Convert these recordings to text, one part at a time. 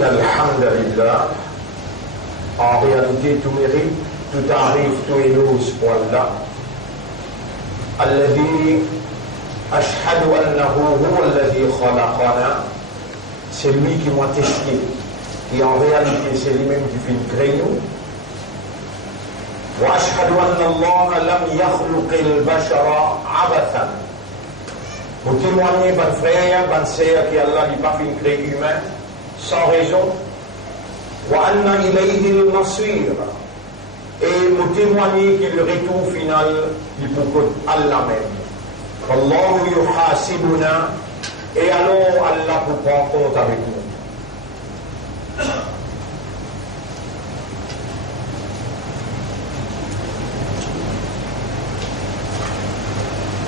إن الحمد لله en réalité tout mérite, tout arrive, tout éloge pour Allah الذي أشهد أنه هو الذي خلقنا, c'est lui qui m'a testé et en réalité c'est lui-même qui fait une création. وأشهد أن الله لم يخلق البشر عبثا, pour témoigner, bon frère, bonne sœur, qu'Allah n'a pas fait une création humaine sans raison. وأن إليه المصير, et pour témoigner que le retour final il pour Allah même. والله يحاسبنا, et alors Allah pour prendre compte avec nous.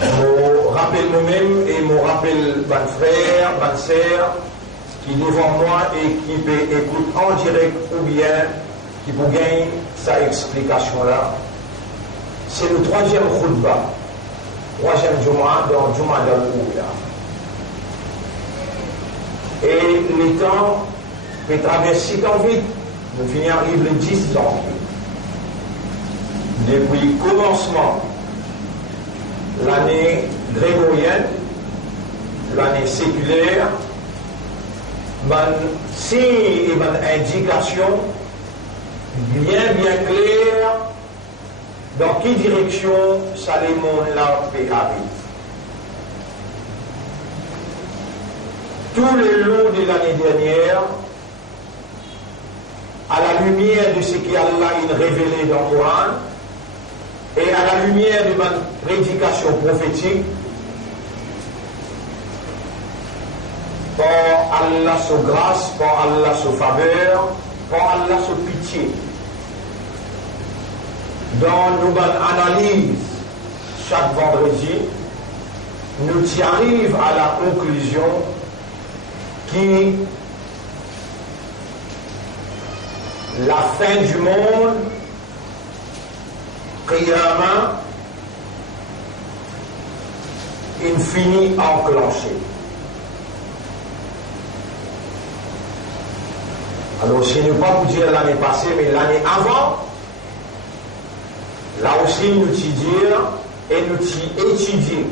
Je rappelle moi-même et je rappelle mon frère, ma sœur qui est devant moi et qui peut écouter en direct ou bien qui peut gagner sa explication là. C'est le troisième khutbah, troisième Jumu'ah dans Jumu'ah al-Oula. Et le temps peut traverser tant vite, nous finissons le 10 ans. Depuis le commencement, l'année grégorienne, l'année séculaire, ban signe et ban indication bien claire dans quelle direction ça les mondes là peut arriver. Tout le long de l'année dernière, à la lumière de ce qu'Allah a révélé dans le Coran et à la lumière de ma prédication prophétique, par Allah sa grâce, par Allah sa faveur, par Allah sa pitié. Dans nos analyses chaque vendredi, nous y arrivons à la conclusion qui la fin du monde, Qiyamah, infini enclenché. Alors, je ne vais pas vous dire l'année passée, mais l'année avant, là aussi, nous y dire et nous y étudier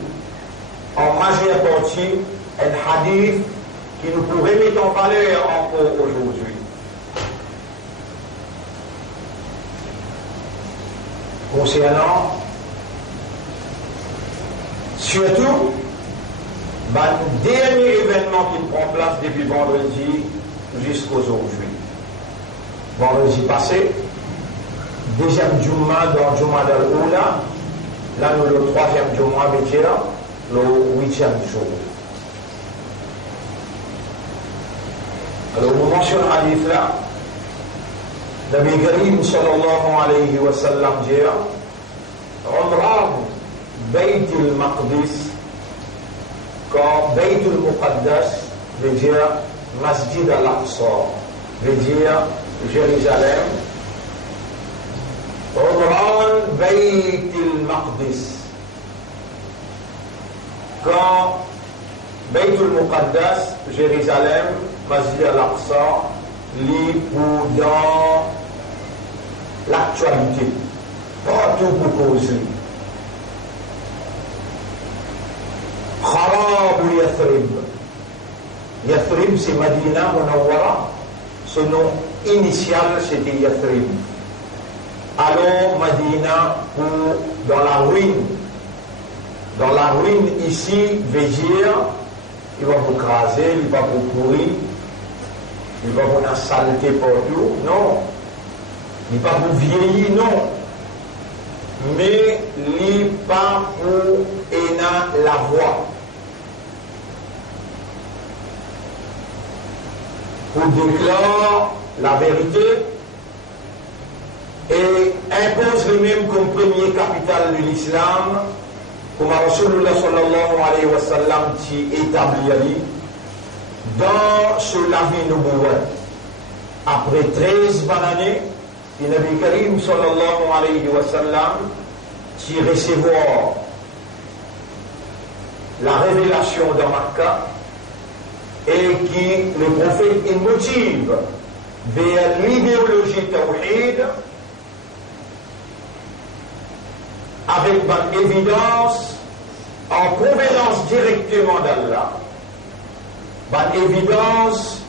en majeure partie un hadith qui nous pourrait mettre en valeur encore aujourd'hui. Concernant surtout le dernier événement qui prend place depuis vendredi jusqu'à aujourd'hui. Vendredi passé, deuxième Jumu'ah dans Jumu'ah al-Oula, là nous le troisième Jumu'ah Bétira, le 8e jour. Alors, nous mentionnons un hadith là. Nabi Karim sallallahu alayhi wa sallam dit Umrah Bayt al-Maqdis, quand Bayt al-Muqaddas veut dire Masjid al-Aqsa, veut dire Jérusalem. Umrah Bayt al-Maqdis, quand Bayt al-Muqaddas, Jérusalem, Masjid al-Aqsa, pour dans l'actualité, partout pour causer. Kharab ou Yathrib. Yathrib, c'est Madina Munawwara. Son nom initial, c'était Yathrib. Alors, Madina, dans la ruine. Dans la ruine, ici, veut dire, il va vous craser, il va vous pourrir. Il va vous saleté partout, non. Il va vous vieillir, non. Mais il pas pour la voix. Pour déclarer la vérité et impose lui-même comme premier capital de l'islam, comme Rasulullah sallallahu alayhi wa sallam qui établit dans ce lavi Nubuwwat. Après 13 années, le Nabi Karim sallallahu alayhi wa sallam qui recevoir la révélation de Makkah et qui le prophète il motive vers l'idéologie tawhid avec une évidence en provenance directement d'Allah, une évidence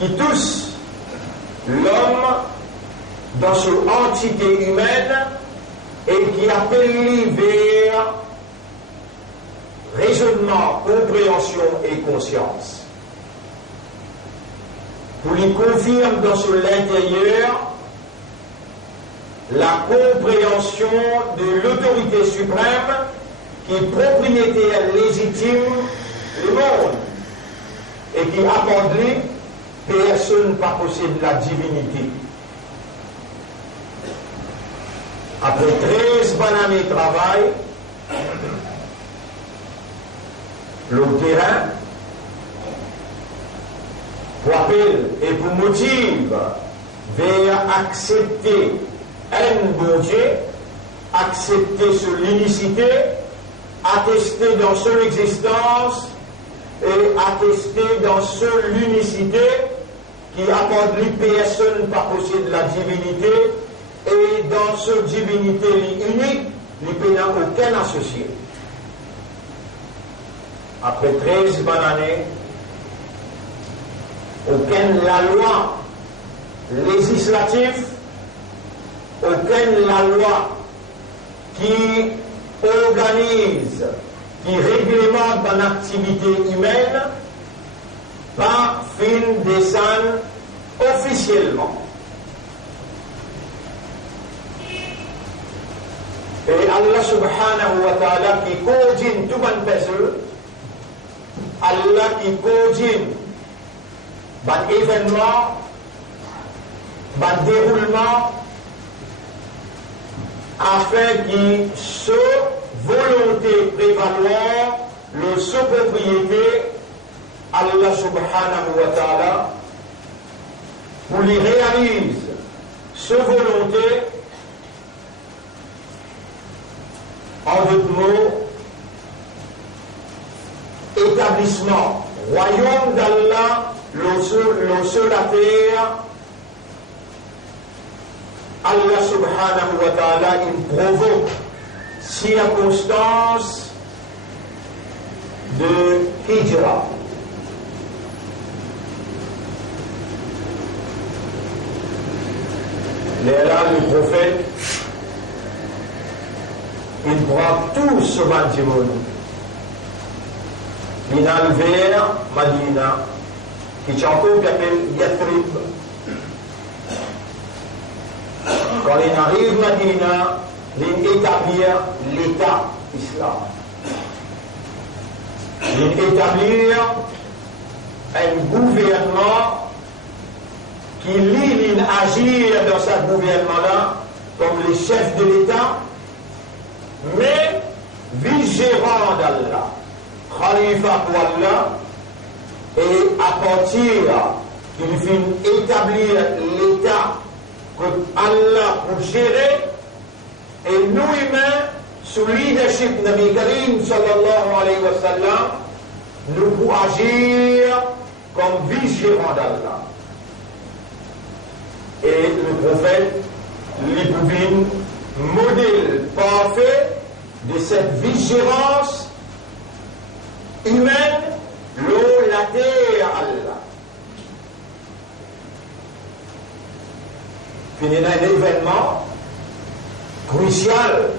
qui touche l'homme dans son entité humaine et qui appelle vers raisonnement, compréhension et conscience. Pour lui confirme dans son intérieur la compréhension de l'autorité suprême qui est propriétaire légitime du monde et qui accomplit personne pas possède la divinité. Après 13 bonnes années de travail, le terrain, pour appel et pour motive vers accepter un bon Dieu, accepter son unicité, attester dans son existence et attester dans son unicité qui accomplit personne pas possible la divinité et dans cette divinité unique, il n'y a aucun associé. Après 13 bonnes années, aucune la loi législative, aucune la loi qui organise, qui réglemente une activité humaine, pas fin descendre officiellement. Et Allah subhanahu wa ta'ala qui coordonne tout le monde, Allah qui coordonne l'événement, le déroulement, afin que ce volonté prévaloir, le ce propriété, Allah subhanahu wa ta'ala, pour les réalise ce volonté, en d'autres mots, établissement, royaume d'Allah, le seul à terre, Allah subhanahu wa ta'ala, il provoque circonstance de hijra. Là, le prophète, il prend tout ce bâtiment. Il a le vers Madina, qui est encore appelé Yathrib. Quand il arrive à Madina, il établit l'État islam. Il établit un gouvernement qui lui agit dans ce gouvernement-là comme le chef de l'État, mais vice-gérant d'Allah, Khalifa pour Allah, et à partir qu'il finit établir l'État que Allah pour gérer, et nous humains, sous le leadership de Nabi Karim sallallahu alayhi wa sallam, nous pouvons agir comme vice-gérant d'Allah. Et le prophète, l'Iboubine, modèle parfait de cette vigilance humaine, l'eau, la terre, Allah. Fini un événement crucial,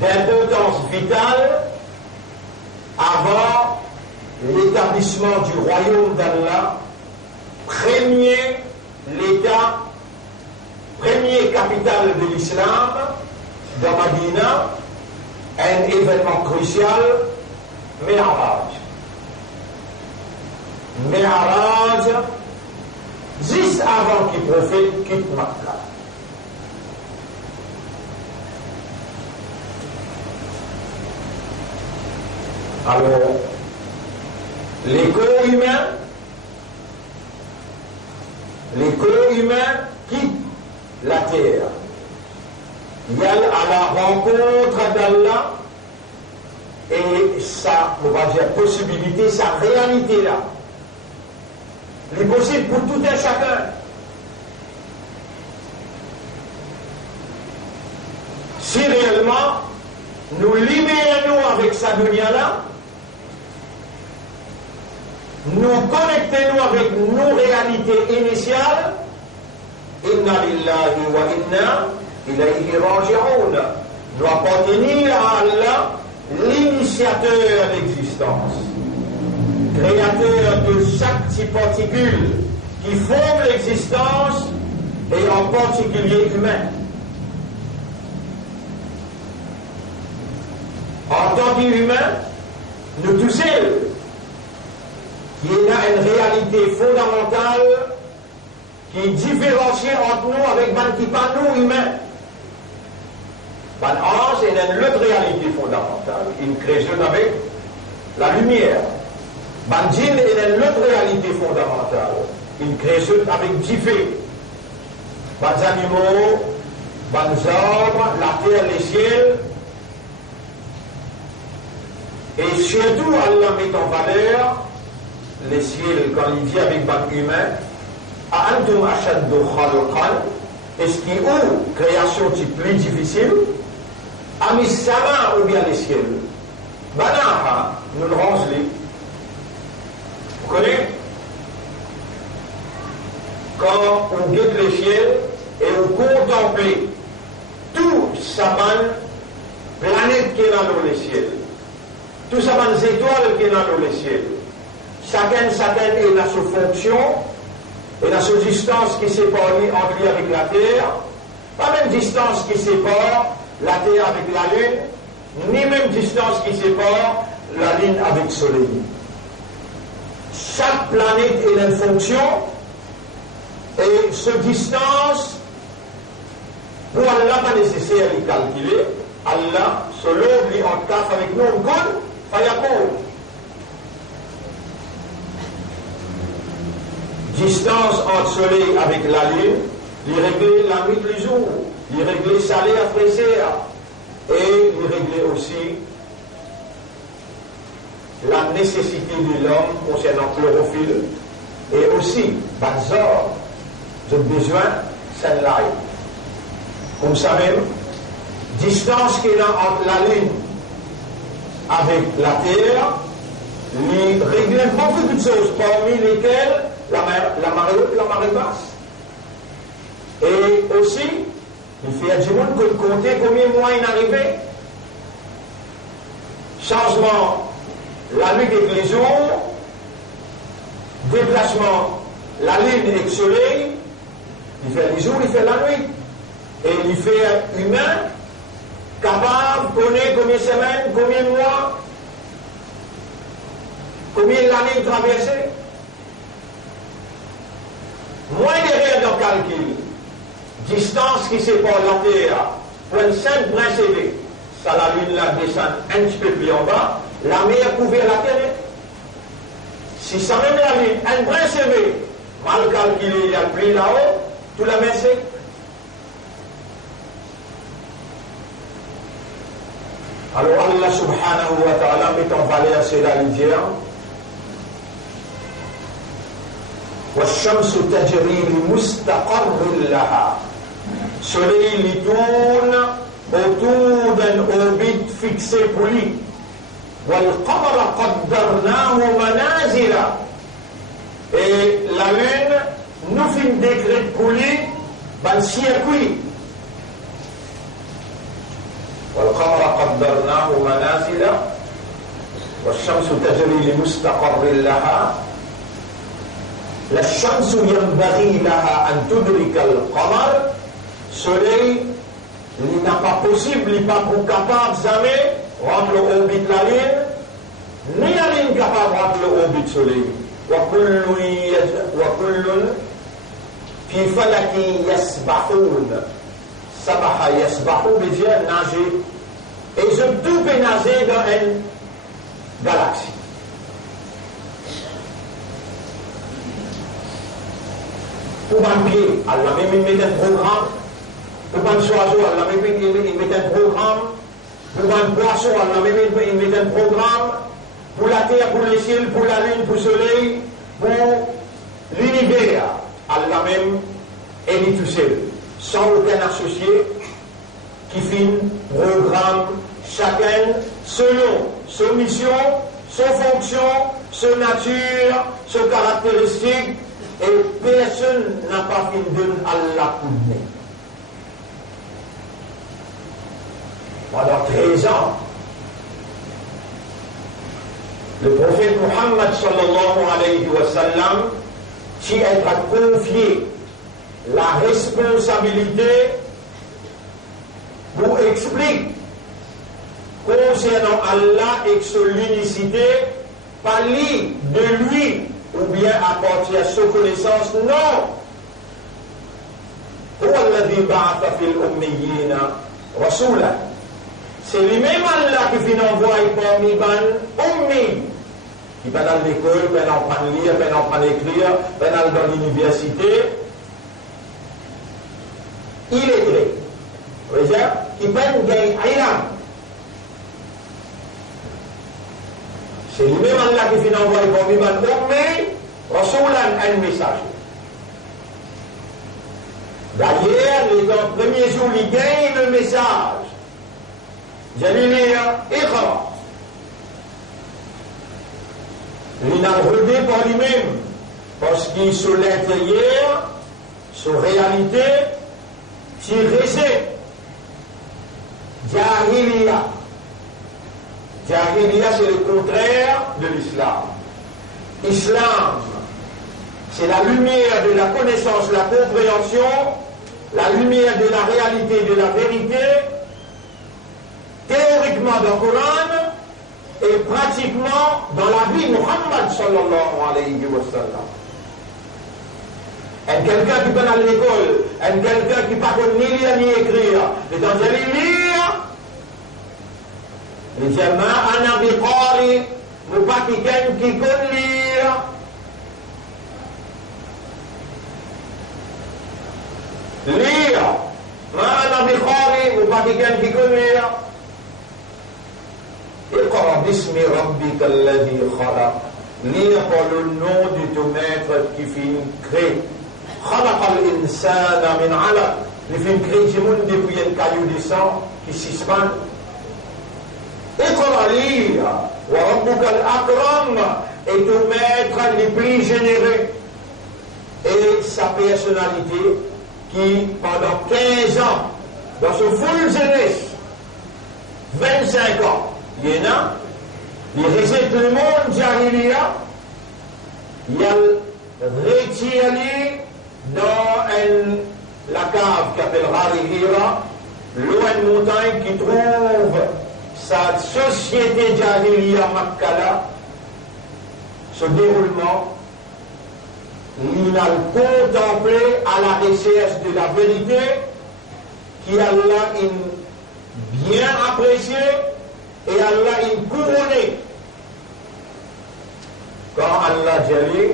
d'importance vitale, avant l'établissement du royaume d'Allah, premier l'État, premier capitale de l'islam, dans Madina, un événement crucial, Mi'raj. Mi'raj, juste avant qu'il prophète quitte Makkah. Alors, les corps humains quittent la terre. Il y a à la rencontre d'Allah et sa, on va dire, possibilité, sa réalité là. il est possible pour tout un chacun. Si réellement nous libérons avec sa dunya-là, nous connectons avec nos réalités initiales, inna lillahi wa inna ilayhi raji'un. Nous appartenir à Allah, l'initiateur d'existence, créateur de chaque petite particule qui forme l'existence et en particulier humaine. En tant qu'humain, nous tous seuls, il y a une réalité fondamentale qui différencie entre nous avec les qui pas nous humains. C'est une autre réalité fondamentale. Il résonne avec la lumière. Bandine est une autre réalité fondamentale. Il résonne avec Diffé. Les animaux, les arbres, la terre, les ciels. Et surtout, Allah met en valeur les ciels quand il dit avec les humains. Antum ashaddu khalqan. Est-ce qu'il y a une création qui est plus difficile? Amis sama ou bien les ciels? Banaha, nous le rangeons. Vous connaissez? Quand on guette les ciels et on contemple tout ça planète qui est dans les ciels, tout ça étoiles qui est dans les ciels, chacun est dans sa fonction et dans sa distance qui sépare entre lui avec la Terre, pas même distance qui sépare la Terre avec la Lune, ni même distance qui sépare la Lune avec le Soleil. Chaque planète est une fonction et cette distance, pour Allah, pas nécessaire de calculer. Allah, selon lui, en taf avec nous, on compte, fayakon. Distance entre le Soleil avec la Lune, il règle la nuit le jour, il règle salé après serre, et il règle aussi la nécessité de l'homme concernant le chlorophylle, et aussi, bazar, j'ai besoin de sunlight. Comme ça même, distance qu'il y a entre la Lune avec la Terre, il règle beaucoup de choses, parmi lesquelles la marée haute, la marée basse. Et aussi, il fait à du monde compter combien de mois il est arrivé. Changement, la nuit avec les jours, déplacement, la lune et le soleil, il fait les jours, il fait la nuit. Et il fait humain, capable de connaître combien de semaines, combien de mois, combien d'années traversées. Moins derrière dans le calcul, distance qui sépare la Terre, pour une simple principe, ça la Lune la descend un petit peu plus en bas, la mer couvre la Terre. Si ça même la Lune, un principe, mal calculé, il y a le plus là-haut, tout la mer c'est. Alors Allah subhanahu wa ta'ala met en valeur cela, il dit, والشمس تجري لمستقر لها. Soleil il tourne autour d'un orbite fixé pour lui. والقمر قدرناه منازل. Et la lune nous fait une décret pour lui dans le circuit. والقمر قدرناه منازل والشمس تجري لمستقر لها. الشمس ينبغي لها أن تدرك القمر. Soleil, il n'est pas possible, il n'est pas capable jamais rendre l'orbite la Lune, ni la Lune capable de rendre l'orbite Soleil. وكل في فلك يسبحون. سبح يسبح veut dire nager. Et je tout peut nager dans une galaxie. Pour un pied, Allah même met un programme. Pour un oiseau, Allah même met un programme. Pour un poisson, Allah même met un programme. Pour la terre, pour les ciels, pour la lune, pour le soleil, pour est tout seul, sans aucun associé, qui fait un programme, chacun selon sa mission, sa fonction, sa nature, sa caractéristique, et personne n'a pas fait de Allah pour nous. Pendant 13 ans, le prophète Muhammad sallallahu alayhi wa sallam, qui a confié la responsabilité pour expliquer concernant Allah et son unicité, pas de lui, ou bien à partir de sa connaissance, non. C'est lui-même Allah qui vient envoyer parmi les ummi, qui va dans l'école, qui va apprendre à lire, qui va apprendre à écrire, qui va dans l'université. Il est vrai. Vous voyez, il peut gagner rien. C'est lui-même Allah qui vient envoyer parmi les ummi, Rasulan, un message. D'ailleurs, les premiers jours, il gagne le message. J'allais lire Iqra. Il n'a redé par lui-même, parce qu'il sur l'intérieur, sur réalité, tiré Jahiliya. Jahiliya, c'est le contraire de l'islam. Islam, c'est la lumière de la connaissance, la compréhension, la lumière de la réalité, de la vérité, théoriquement dans le Coran et pratiquement dans la vie de Muhammad sallallahu alayhi wa sallam. Et quelqu'un qui va à l'école, et quelqu'un qui ne peut ni lire ni écrire, mais dans un lire, il dit, ma ana biqari, ou pas quelqu'un qui peut lire. Lire, ma ana biqari, ou pas quelqu'un qui peut lire. Iqra bismi rabbika alladhi khalaq. Lire par le nom de ton maître qui fait créer. خلق الإنسان من علق. Il fait créer du monde depuis un caillou de sang qui suspend. Iqra lire. Wa rabbuka al-akram. Et ton maître le plus généreux. Et sa personnalité qui pendant 15 ans, dans son full jeunesse, 25 ans, il y en a, il réside le monde Jahiliya, il y a retiré dans la cave qui appellera Hira, loin de montagne qui trouve sa société Jahiliya Makkala, ce déroulement, il a contemplé à la recherche de la vérité qui Allah a bien apprécié et Allah a couronné. Quand Allah dit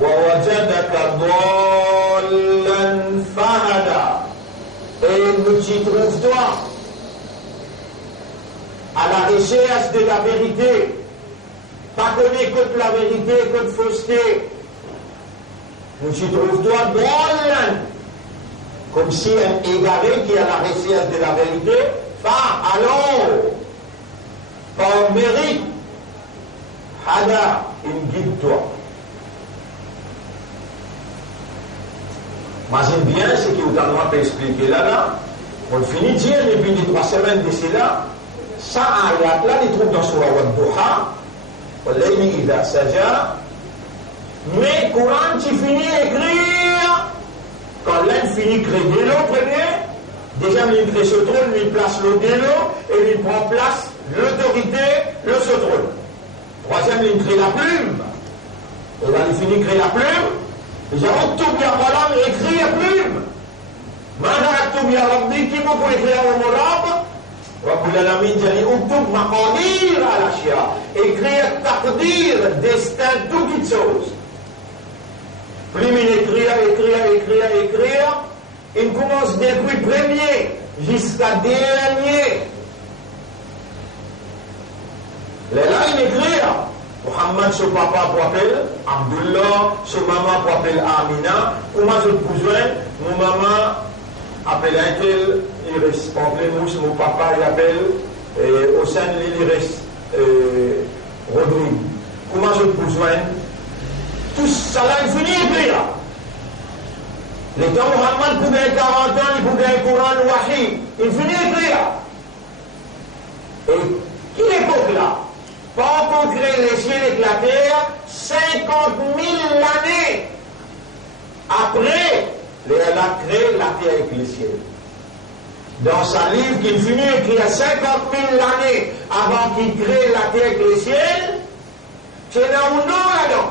وَوَجَدَكَ ضَالًّا فَهَدًا, et nous t'y trouves toi à la recherche de la vérité, pas connaître que la vérité, que de fausseté. Nous t'y trouves toi ضَالًّا, comme si un égaré qui est à la recherche de la vérité, pas alors, par mérite, hada, il guide toi. Imagine bien ce que vous avez expliqué là. On finit de dire depuis les 3 semaines de cela. Ça, ayat là, il trouve dans Surah Al-Duha, Al-Layli Idha Saja. Mais Coran, tu finis d'écrire. Quand l'un finit de créer de l'eau, déjà, il crée ce trône, il place l'eau de l'eau et il prend place l'autorité, le ce trône. Troisième, il crée la plume. Et là, il finit de créer la plume. Déjà, Octobre, voilà, écrit la plume. Maintenant, Octobre, Rabbi, qui m'a pour écrire au Morab? Rabbul Alamin, j'ai dit, Octobre, Maqadir à la Shia. Écrire, Taqdir, destin, toute chose. Plus il écrire, il commence depuis premier jusqu'à dernier. Là, il écrit, Muhammad, son papa pour appeler Abdullah, son maman pour appeler Amina. Comment je besoin, mon maman appelle un tel, il reste Pamplemousse, mon papa il appelle au sein de il reste Rodrigue. Comment je besoin, tout ça là, il finit écrire. Les temps Muhammad pouvait 40 ans, il pouvait un Coran Wahi, il finit écrire. Et qui l'époque là? Pas encore créé les ciels et la terre, 50 000 années après, il a créé la terre et les ciels. Dans sa livre qu'il finit écrit à 50 000 années avant qu'il crée la terre et les ciels, c'est là où non là-dedans.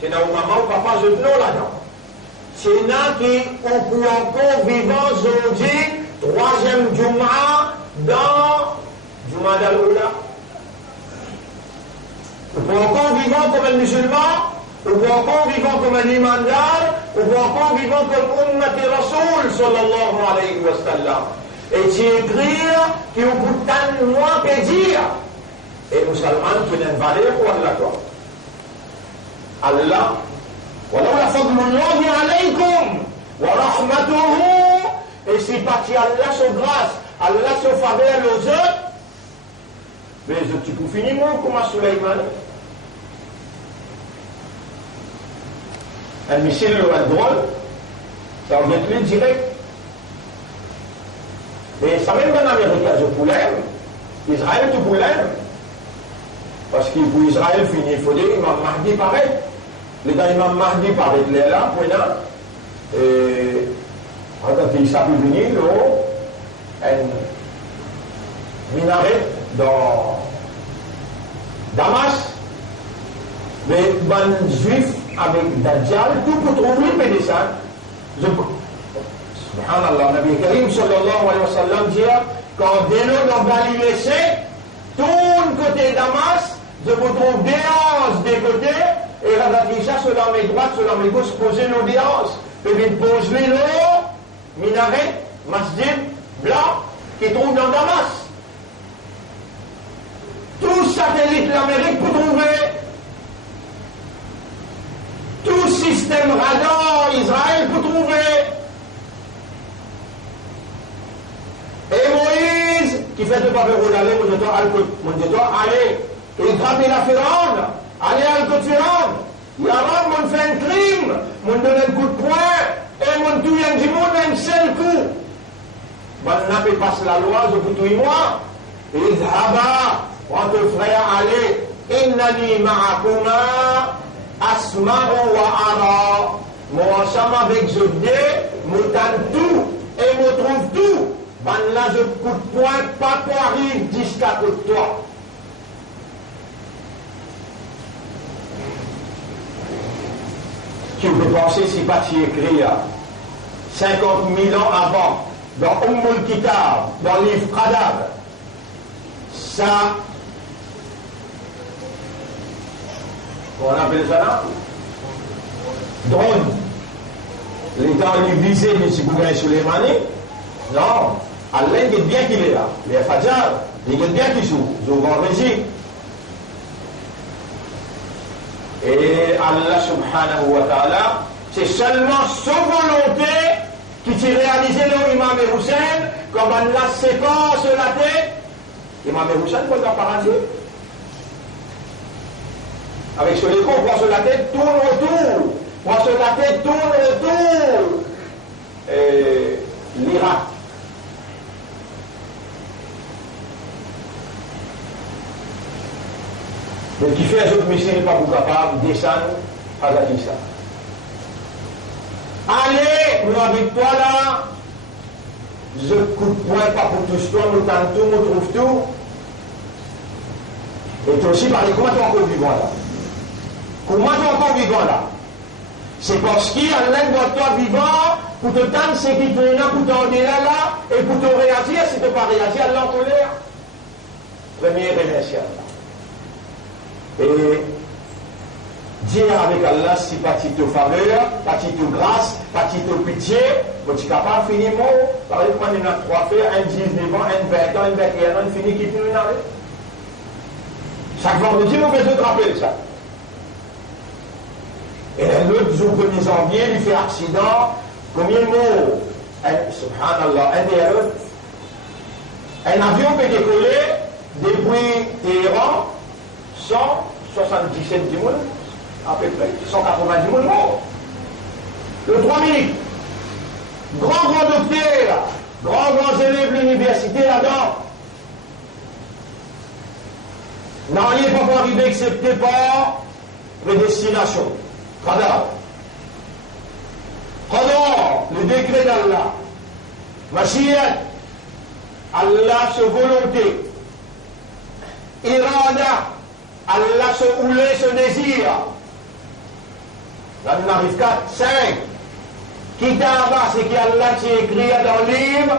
C'est là où maman ou papa je non là-dedans. C'est là qui on peut encore vivant aujourd'hui, 3e Juma dans Juma d'Al-Oula. On peut encore vivant comme un musulman, on peut encore vivant comme un imandar, on peut encore vivant comme Ummati Rasoul sallallahu alayhi wa sallam. Et tu écrire qui on peut tant moins pédir. Et musulman qui n'a pas valeur pour Allah. Allah, وَلَوْلَا فَضْلُ اللَّهِ عَلَيْكُمْ وَرَحْمَتُهُ. Et si parti Allah sa grâce, Allah sa faveur aux autres, mais les autres, tu peux finir moi comme à Suleiman. Un missile le drôle, ça va être direct. Et ça même en Amérique, je problème. Israël, tout problème. Parce que pour Israël, finir, il faut dire Imam Mahdi pareil. Les gars, Imam Mahdi pareil, il est là, point là. Et quand il s'appuie venir, un minaret dans Damas, mais les juifs avec Dajjal, tout pour trouver le médecin. Subhanallah, Nabi Karim sallallahu alayhi wa sallam dit quand des noms dans Galilée tourne côté Damas, je vous trouve des hanches des côtés, et Radakisha sur la main droite, sur la main gauche, poser l'audience. Et puis poser le minaret, masjid, blanc, qui trouve dans Damas. Tout satellite de l'Amérique pour trouver. Tout système radar Israël pour trouver. Et Moïse, qui fait de papier d'aller, mon Dieu, allez, il frappe la Pharaon, allez à le côté de Pharaon. Yaram, mon fait un crime, mon donne un coup de poing, et mon tout un du monde un seul coup. Maintenant, il passe la loi, je vous tout moi. Il haba, votre frère, allez, innani ma'akuma, asma'u wa ara. Moi, ensemble avec Zodé, je donne tout, et je trouve tout. Maintenant, je coup de poing, pas pour arriver jusqu'à côté de toi. Tu peux penser si pas tu écris 50 000 ans avant, dans Ummul Kitab, dans le livre Qadab, ça, on appelle ça là drone. L'État visé de Sibougaï Souleymani, non, Allah il est bien qu'il est là, les Fadjar, il est bien qu'il joue, ils ont en régie. Et Allah subhanahu wa ta'ala, c'est seulement sa volonté qui s'est réalisé dans l'imam Hussein, comme Allah séquence la tête. Imam Hussein, il faut en parler. Avec ce léco, on prend sur la tête, tourne autour. Prend sur la tête, tourne autour. L'Irak. Donc, qui fait un autre missile pas pour capable de descendre à la Gisa. Allez, nous avec toi là, je coupe point pas pour tout toi, nous tente tout, nous trouve tout. Et toi aussi, parlez, comment tu es encore vivant là? Comment tu es encore vivant là? C'est parce qu'il y a l'un de toi vivant pour te tendre ce qui te là, pour t'en dire là, et pour te réagir, si tu ne peux pas réagir, Allah en colère. Premier remerciement. Et dire avec Allah si pas de faveur, pas de grâce, pas de pitié, tu es capable de finir mot. Par exemple, on a 3 faits, un 19 ans, un 20 ans, un 21 ans, un fini qui finit. Chaque vendredi, on fait te rappeler ça. Et l'autre jour, 1er janvier, il fait accident. Combien de mots? Subhanallah, un avion peut décoller depuis Téhéran, 177 du monde, à peu près, 190 monde morts. Le 3 minutes. Grand docteur, grands élèves de l'université là-dedans. Non, il n'est pas arrivé excepté par prédestination. Qadar. Qadar, le décret d'Allah. Mashiach, Allah sa volonté. Irada, Allah se houlait, se désir. Là, on arrive 4, 5. Kitaba, c'est qu'Allah qui écrit dans le livre,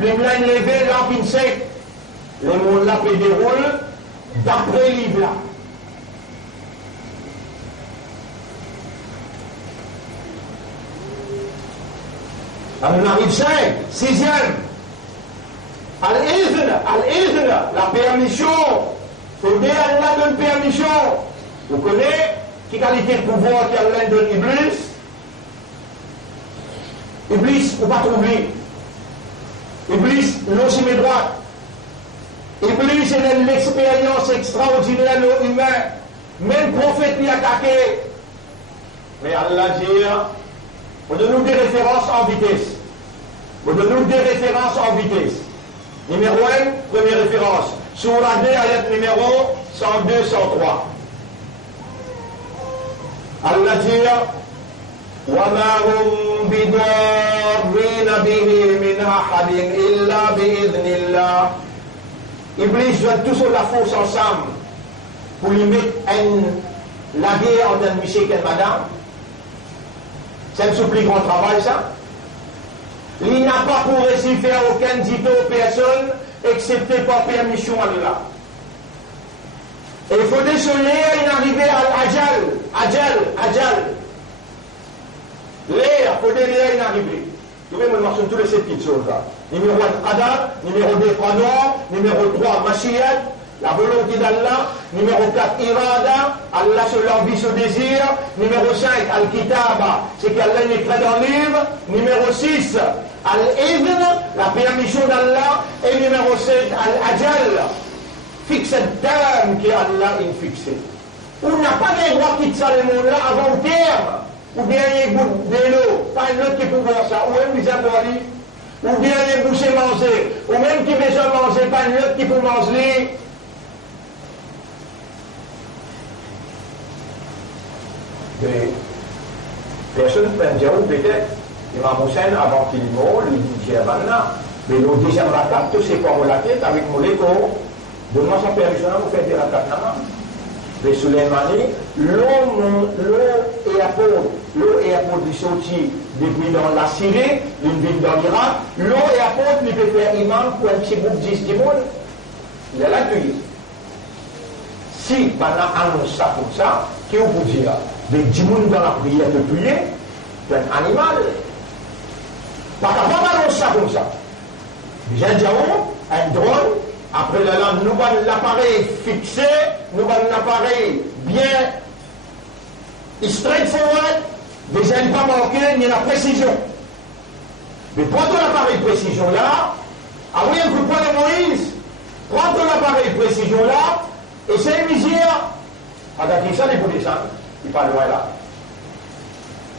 les mains levées, lampines sec. Les mots là se déroulent d'après le livre là. Là, on arrive 5, 6e. Al-Izn, la permission. Faut dire Allah donne permission. Vous connaissez quelle qualité de pouvoir qu'Allah donne Iblis? Iblis, il ne faut pas trouver. Iblis, non, c'est mes droits. Iblis, c'est l'expérience extraordinaire de l'humain. Même prophète lui a attaqué. Mais Allah dit, on donne nous des références en vitesse. On donne nous des références en vitesse. Numéro 1, première référence. Surah 2, ayat numéro 102, 103. Allah dit, وَمَا هُمْ بِضَارِّينَ بِهِ مِنْ أَحَدٍ إِلَّا بِإِذْنِ اللَّهِ. Iblis joue tous la force ensemble pour lui mettre la guerre entre un monsieur et une madame. C'est un plus grand travail, ça. Il n'a pas pour réussir faire aucun dito aux personnes, excepté par permission à Allah. Et il faut déceler une arrivée à Ajal. L'air, il faut déceler une arrivée. Vous pouvez me mentionner toutes ces petites choses-là. Numéro 1, Qadar. Numéro 2, Qadar. Numéro 3, Mashiach, la volonté d'Allah. Numéro 4, Irada, Allah se l'envie, se désir. Numéro 5, Al-Kitaba, c'est qu'Allah écrit dans le livre. Numéro 6, Al-Ibn, la permission d'Allah. Et numéro 7, Al-Ajal, fixe le terme qu'Allah a fixé. On n'a pas les droits de quitter ça, le monde-là, avant le terme. Ou bien il y a de l'eau, pas un autre qui peut voir ça, ou même les abolis, ou bien il y a boucher manger, ou même qui besoin de manger, pas un autre qui peut manger. Des personnes peuvent dire, peut-être, Imam Hussein, avant qu'il meure, il dit maintenant, mais le deuxième rakat, tout c'est quoi la tête avec mon écho, donne-moi sa permission, vous faites des rakats là. Mais Souleymani, l'eau est apôtre du sorti depuis dans la Syrie, une ville dans l'Irak, l'eau est apôtre, il peut faire imam pour un petit groupe 10 du monde. Il a l'accueilli. Si pendant annonce ça comme ça, qui vous dire, des 10 monde dans la prière de prier, c'est un animal. Pas capable d'annoncer ça comme ça. Déjà, un drone. Après nous avons l'appareil fixé, nous avons l'appareil bien straightforward, déjà il n'est pas manqué, il y a la précision. Mais prends l'appareil précision là, avant un coup de poing de Moïse, prends l'appareil précision là, et c'est une misère. Regardez ça, il faut descendre, il n'est pas loin là.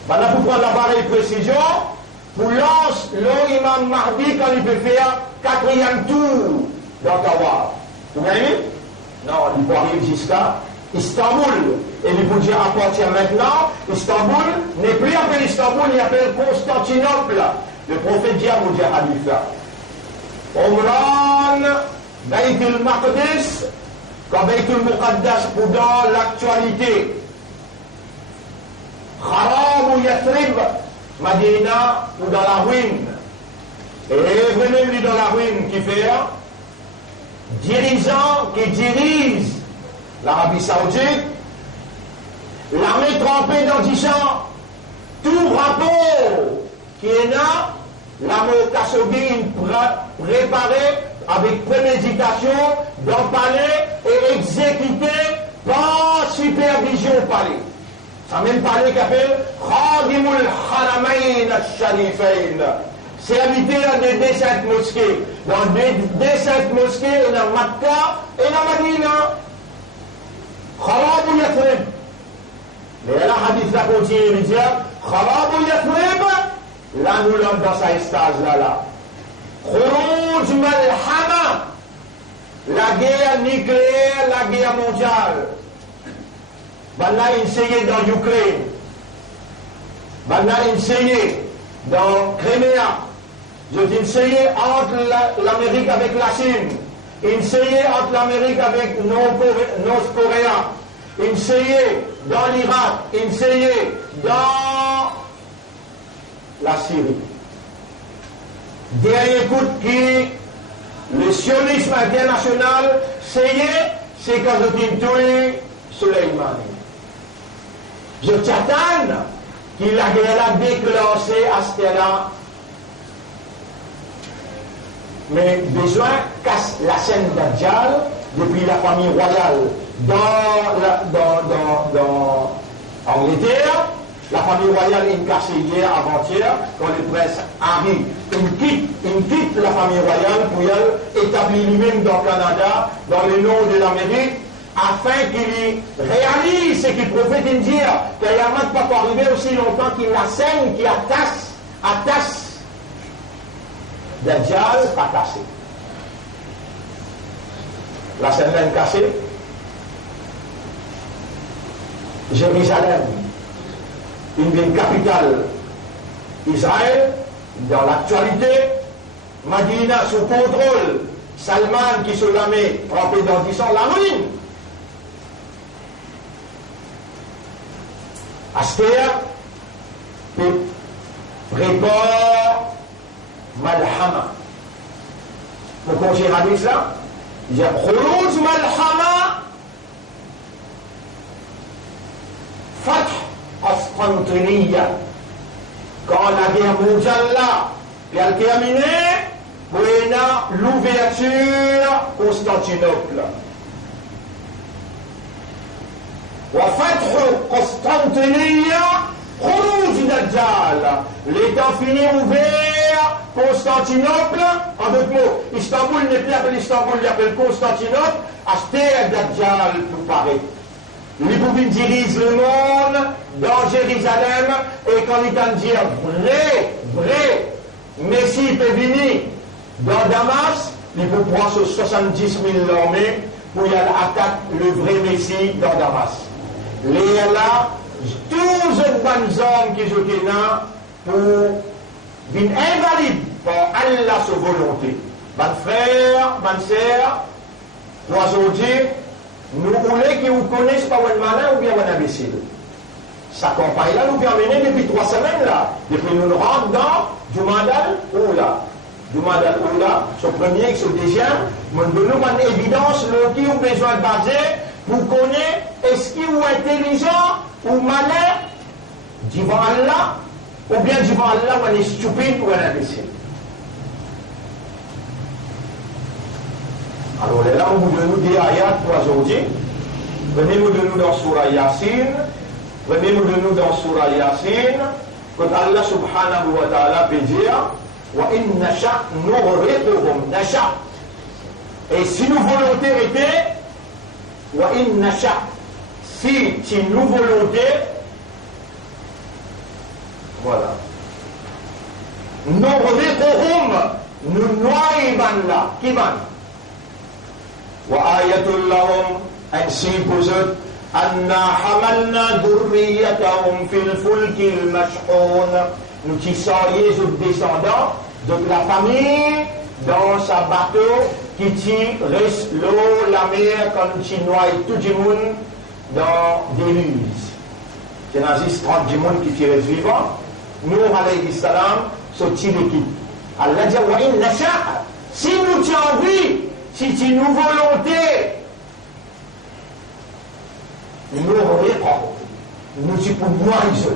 Maintenant, pour prendre l'appareil précision, pour lancer l'imam Mahdi quand il peut faire 4e tour. Dans Kawa. Vous voyez? Non, il faut arriver jusqu'à Istanbul. Et il faut dire à partir maintenant, Istanbul n'est plus appelé Istanbul, il appelle Constantinople. Le prophète dit à Moudia Khalifa. Omran, Baytul Maqdis, comme Baytul Muqaddas pour dans l'actualité. Kharam ou Yathrib, Madina ou dans la ruine. Et venez-lui dans la ruine qui fait dirigeant qui dirige l'Arabie Saoudite, l'armée trempée dans 10 ans, tout rapport qui est là, l'armée Khashoggi préparée avec préméditation dans le palais et exécutée par supervision au palais. Ça même parlé qui appelle Khadimul Haramain al-Sharifain. Serviteur de deux saintes mosquées. Dans deux saintes mosquées, il y a Makkah et il y a Madina. Kharabu Yathrib. Mais là, hadith là continue de dire Kharabu Yathrib. Là, nous l'avons dans sa stage là. Khuruj Malhama. La guerre nucléaire, la guerre mondiale. Maintenant, il essayé dans l'Ukraine. Maintenant, il essayé dans Crimea. Je dis essayé entre l'Amérique avec la Chine. Il essayé entre l'Amérique avec Nord-Coréa. Il essayé dans l'Irak. Il essayé dans la Syrie. Dernier coup qui le sionisme international c'est quand je dis tuer Soleimani. Je t'attends qu'il a déclenché à ce là. Mais besoin casse la scène d'Adjal depuis la famille royale dans Angleterre. La famille royale est cassée hier, avant-hier, quand le prince Harry quitte la famille royale pour y établir lui-même dans le Canada, dans le nord de l'Amérique, afin qu'il réalise ce qu'il prophète dire, qu'il n'y a pas arrivé aussi longtemps qu'il la scène qui attache Dajjal pas cassé. La scène est cassée. Jérusalem, une ville capitale Israël, dans l'actualité, Madina sous contrôle, Salman qui se la met frappé dans 10 ans, la ruine. Aster prépare Malhama. Pour qu'on s'y radisse là, il dit Khoulouz Malhama Fath Constantiniya. Quand la guerre mondiale là, puis elle terminée, pour l'ouverture Constantinople. وفتح قسطنطينية خروج دجال. L'état fini ouvert Constantinople. En d'autres mots, Istanbul n'est plus appelé Istanbul, il appelle Constantinople. Acheter Dajjal pour paraître. Les pouvait diriger le monde dans Jérusalem et quand il a dit vrai, Messie peut venir dans Damas, il peut prendre 70 000 armées pour y aller attaquer le vrai Messie dans Damas. Les là, tous les bonnes hommes qui étaient là pour venir invalides par Allah sa volonté. Mes frères, mes sœurs, aujourd'hui, nous voulons qu'ils vous connaissent pas un malin ou bien un imbécile. Sa campagne là nous permet depuis 3 semaines là. Depuis nous rentrons dans Jumadal Oula. Jumadal Oula, ce premier et ce deuxième, nous donnons une évidence qui ont besoin de baser pour connaître est-ce qu'ils sont intelligents ou malins devant Allah ou bien devant Allah ou un stupide ou un imbécile. Alors là, on vous donne des ayats pour aujourd'hui. Venez-nous de nous dans Surah Yasin. Venez-nous de nous dans Surah Yasin. Quand Allah subhanahu wa ta'ala peut dire wa in nasha nughriquhum nasha. Et si nous volonté était wa in nasha, si nous volonté, voilà. Nughriquhum, nous noyons là. Qui va? وآية لهم ainsi pour eux أنا حملنا ذريتهم في الفلك المشحون. Nous qui soyez aux descendants de la famille dans sa bateau qui tire l'eau, la mer comme tu noies tout le monde dans des luses. C'est nazis 30 du monde qui tire vivant. Nous alayhi salam sorti l'équipe. Allah dit wa in nasha, si nous tu as envie, si tu nous volonté, nous tu peux moi isolé.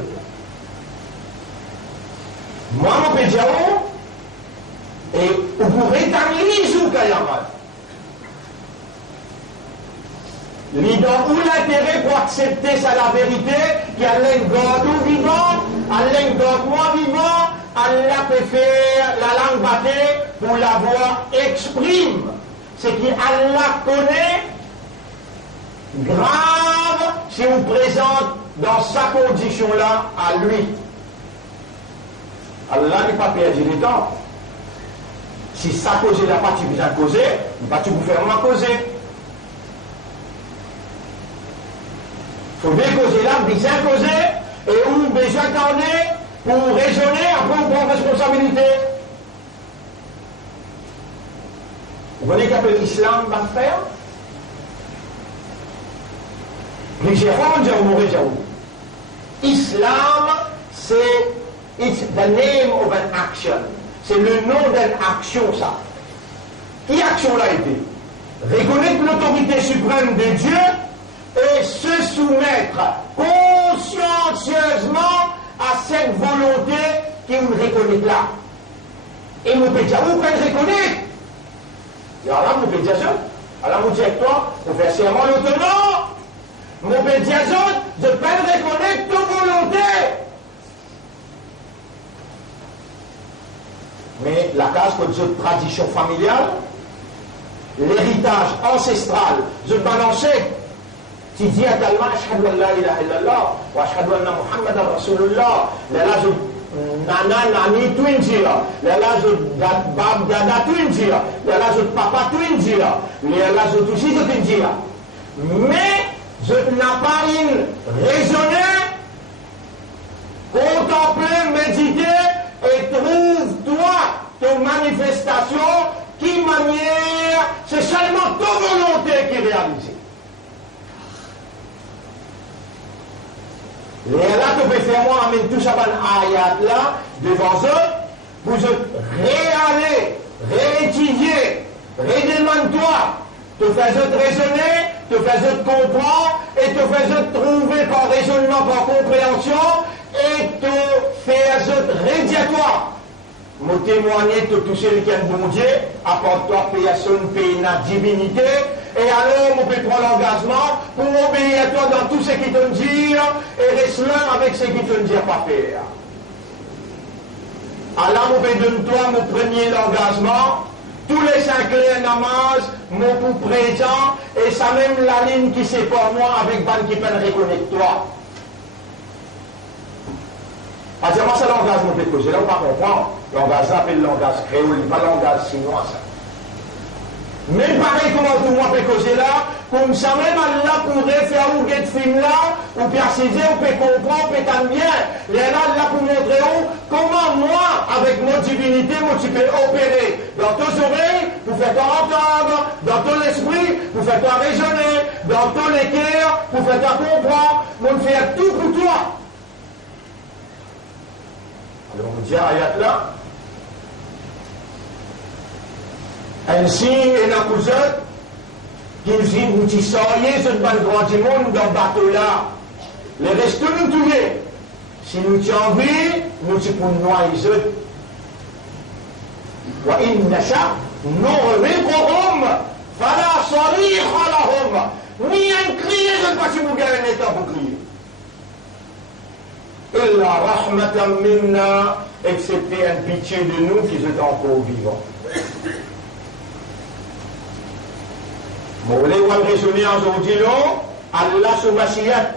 Moi, mon pédiao, et vous pouvez rétablir sous Kayamal. L'ident ou l'intérêt pour accepter ça la vérité, qu'il y a l'un nous vivant, l'un God moi vivant, Allah peut faire la langue battée pour la voix exprime. C'est qu'Allah connaît grave si on présente dans sa condition-là à lui. Allah n'est pas perdu du temps. Si ça cause n'a pas tu besoin de causer, il va tu vous faire moins causer. Il faut bien causer là, bien causer, et où besoin d'attendre pour raisonner, après on prend responsabilité. Vous voyez qu'après l'islam va faire? Islam, c'est it's the name of an action. C'est le nom d'une action, ça. Qui action l'a été? Reconnaître l'autorité suprême de Dieu et se soumettre consciencieusement à cette volonté qui vous reconnaît là. Et vous pouvez dire, vous pouvez reconnaître. Et alors là, vous pouvez dire ça. Alors vous dites, toi, vous faites serment l'autonom. Vous pouvez dire ça, je peux reconnaître toute volonté. Mais la case pour cette tradition familiale, l'héritage ancestral, je balançais. Tu dis à Talma, Ashhadu an la ilaha illallah, wa ashhadu anna Muhammadan Rasulullah, là je nana nani twinjira, là je bab dada twinjira, là je papa twinjira, là je tout si je twinjira. Mais je n'ai pas une raisonner, contempler, méditer et trouve-toi ton manifestation qui manière, c'est seulement ta volonté qui est réalisée. Et là, tu peux faire moi, amène tout ça dans ayat là, devant eux, vous réaller, réétudier, redemande-toi, te fais raisonner, te fais comprendre, et te fais trouver par raisonnement, par compréhension, et te fais rédiatoire. Mon témoigner de tout celui qui est bon Dieu, apporte-toi personne, pays, la divinité, et alors on peut prendre l'engagement pour obéir à toi dans tout ce qui te dit, et reste là avec ce qui te dit pas faire. Alors on peut donner toi mon premier engagement, tous les 5 clés namaz, mon coup présent, et ça même la ligne qui sépare moi avec Ban qui peut reconnaître toi. Parce que moi, c'est l'engagement que j'ai là, on ne va pas comprendre. L'engagement s'appelle langage créole, pas langage chinois, ça. Mais pareil, comment tout le monde peut causer là, comme ça même Allah pourrait faire un guet film là, ou préciser, on peut comprendre, on peut t'en bien. Là, là, pour montrer comment moi, avec mon divinité, moi, tu peux opérer dans tes oreilles, pour faire entendre, dans ton esprit, pour faire raisonner, dans ton cœur, pour faire comprendre, on fait tout pour toi. Alors on dit ayat là, ainsi et la cousette, qu'ils dit vous t'y soyez ce ban grand du monde dans le bateau là, les restes nous tuer. Si nous t'y envie, nous t'y pour noyer. Wa in nasha nughriquhum fala sarikha lahum. Ni un cri, je ne sais pas si vous gagnez un état pour crier. Illa rahmatan minna, excepté un pitié de nous qui sont encore vivants. Vous voulez voir raisonner aujourd'hui, non? Allah se machiat,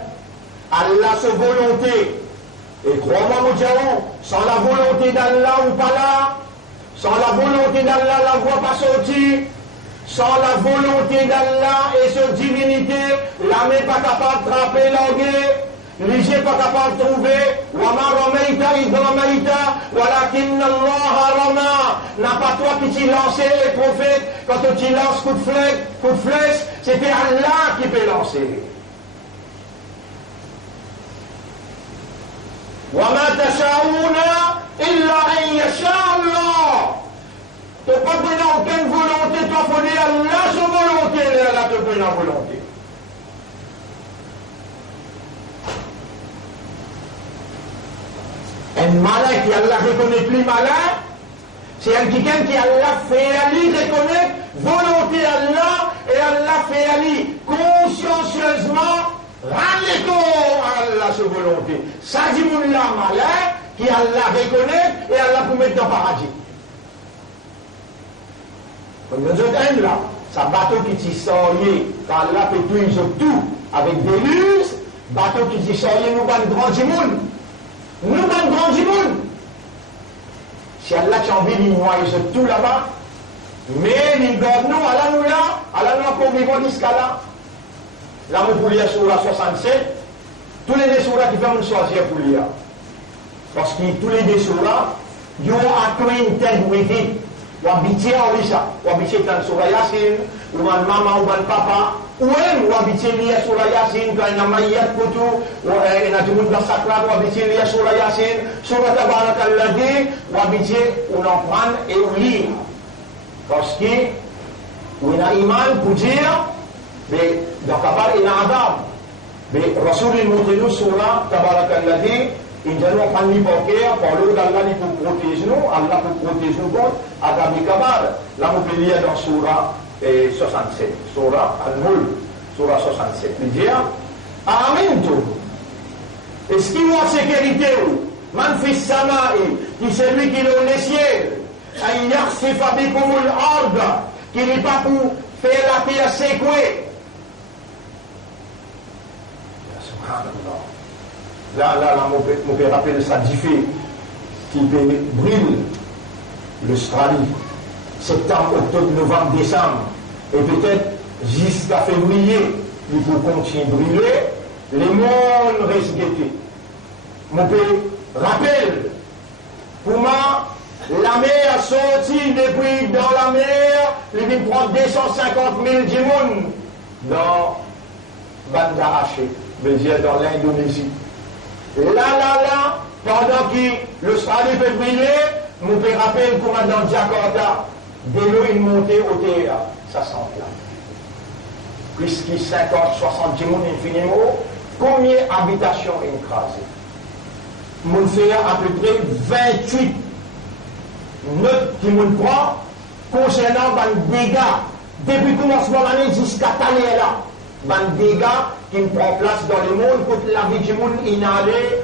Allah se volonté. Et crois-moi, mon Dieu, sans la volonté d'Allah ou pas là, sans la volonté d'Allah, la voie pas sortie. Sans la volonté d'Allah et sa divinité, l'âme n'est pas capable de trapper l'anguille. Les n'est pas capable de trouver Wama ramaita id ramaita walakin Allah rama. N'a pas toi qui t'y lancé les prophètes quand tu lances coup de flèche, c'était Allah qui peut lancer. Wama tashaouna illa an yasha Allah. Tu n'as pas donné aucune volonté, tu as donné Allah sa volonté, et Allah te donne la volonté. Un malin qui Allah reconnaît plus malin, c'est un quelqu'un qui Allah fait Ali reconnaître volonté Allah et Allah fait aller consciencieusement rendre à Allah sa volonté. Ça dit mon là malin qui Allah reconnaît et Allah pour mettre dans le paradis. Comme nous autres là, ça bateau qui t'y sort, quand Allah fait tout avec des luses, bateau qui t'y sort, nous pas grand du monde. Nous pas grand du monde. Si Allah a envie de noyer tout là-bas, mais il garde nous, Allah nous pour vivre jusqu'à là. Là, nous pour lire sur la 67, tous les deux sur là qui font une choisir pour lire. Parce que tous les deux sur là, ils ont acquainted with it. Ou habitué à ça. Ou habitué dans sur la Yassine, ou dans maman, ou dans papa. Ou même, ou habitué lire sur la Yassine, quand il y a maïat pour tout, ou il y a tout le monde dans sa classe, ou habitué lire sur la Yassine, sur la tabarak al-Ladi, ou habitué, ou en prendre et ou lire. Parce que, ou il y a iman pour dire, mais dans Kabar, il y a Adam. Mais Rasoul, il montre nous sur la tabarak al-Ladi, il dit nous prendre l'hypocrite, pour l'eau d'Allah pour protéger nous, Allah pour protéger nous contre Adam et Kabar. Là, on peut lire dans Surah 67, Surah Al-Mulk, Surah 67. Il dit, Amintum, est-ce qu'il y a sécurité ou man fis sama'i, qui c'est lui qui est dans les ciels, un yakhsifa bikumul ard, qui n'est pas pour faire la terre sécouée. Subhanallah. Là, mon père rappelle ça diffé qui brûle l'Australie, septembre, octobre, novembre, décembre, et peut-être jusqu'à février, il faut continuer de brûler, les mondes restent guettés. Mon père rappelle, pour moi, la mer sortie depuis dans la mer, il vient prendre 250 000 djimoun dans Banda Aceh, veut dire dans l'Indonésie. Là, pendant que l'Australie fait briller, mon père rappelle le commandant Jakarta, dès l'eau il montait au terre, ça sent là. Puisqu'il 50, 60 djimoun infiniment, combien d'habitations écrasées? Mon fait à peu près 28 notes qui me prend concernant les dégâts, depuis le commencement de l'année jusqu'à l'année là. Les dégâts qui prend place dans le monde pour la vie du monde inhalée.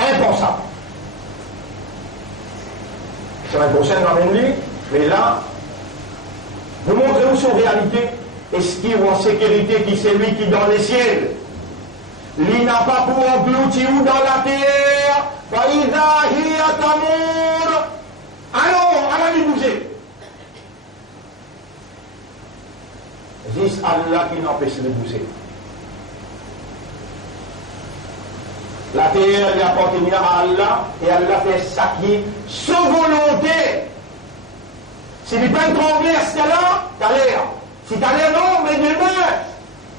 Impensable. Ça me concerne dans mon lit, mais là, nous montrons son réalité. Est-ce qu'il est en sécurité qui c'est lui qui est dans les ciels? Il n'a pas pour engloutir dans la terre. Faïda hiya tamour. Alors, lui bouger. Juste Allah qui n'empêche de bouger. La terre elle appartient à Allah et Allah fait ça qui est sous volonté. Si tu peux trembler à ce là, t'as l'air. Si t'as l'air non, mais demain.